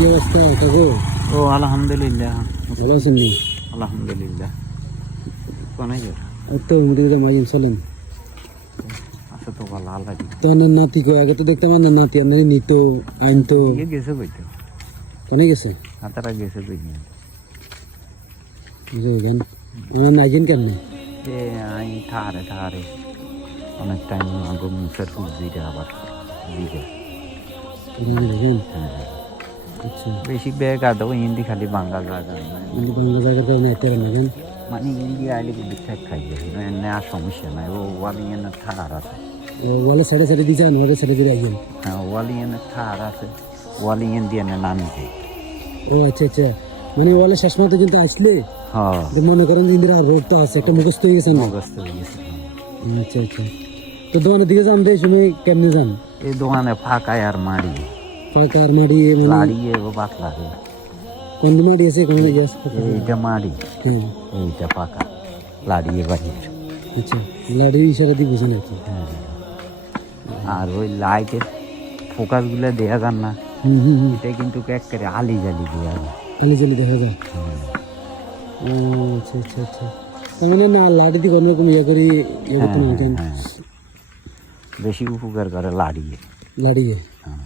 কি অবস্থা কাকু? ও আলহামদুলিল্লাহ, ভালো আছেন নি? আলহামদুলিল্লাহ। কোন এই তো মুড়িতে মাইন চলেন। আচ্ছা তো ভালো লাগে। তো আপনার নাতি কো আগে তো দেখতাম আপনার নাতি আপনার নিত আইন তো ইয়ে গেছে কইতো, কোনে গেছে? হাতারা গেছে কইনি। বুঝলেন আমার নাইজেন কেমনে? এ আই ঠারে অনেক টাইম আগে মুখের ফুজিটা আবার দিকে। দেখেন হ্যাঁ, আচ্ছা বেশি বেগ আদৌ হিন্দি খালি বাংলা জায়গা কিন্তু বাংলা জায়গার কারণে এতে রাখেন মানে হিন্দি আইলে কিন্তু ঠিক খাই যায়, নেওয়ার সমস্যা নাই। ও ওয়ালিয়ানের ঠার আছে। ও বলে সাড়ে সাড়ে দিয়েছেন ওরে সাড়ে দিয়ে আইয়েন। হ্যাঁ, ওয়ালিয়ানের ঠার আছে, ওয়ালিয়ান দিয়ে নামি যায়। ও আচ্ছা আচ্ছা মানে বলে শেষ মতো কিন্তু আসলে হ্যাঁ, তো মনে করেন ইন্দিরা রোড তো আছে একটা মুখস্থ হয়ে গেছে না? মুখস্থ হয়ে গেছে। আচ্ছা আচ্ছা তো দোকানের দিকে যান এই সময় কেমনে যান? এই দোকানে ফাঁকায় আর মারি পাকার মাড়ি মানে লাড়িয়ে ও পাতলা রে। কোন মাড়ি আছে কোন গ্যাস? এইটা মারি, হ্যাঁ এইটা পাকা, লাড়িয়ে বাড়ির। আচ্ছা লাড়ি ইশারা দিয়ে বুঝেন আর কি। হ্যাঁ, আর ওই লাইটের ফোকাস গুলো দেয়া যান না, হুম এটা কিন্তু এক করে আলি জালি দেওয়া যায়। খালি জালি দেখা যায়। ও আচ্ছা আচ্ছা আচ্ছা তার মানে না লাড়ি দিয়ে কোনো রকম ইয়ে করি ইয়ে করতে না কেন হ্যাঁ, বেশি উপকার করে লাড়িয়ে। লাড়িয়ে হ্যাঁ।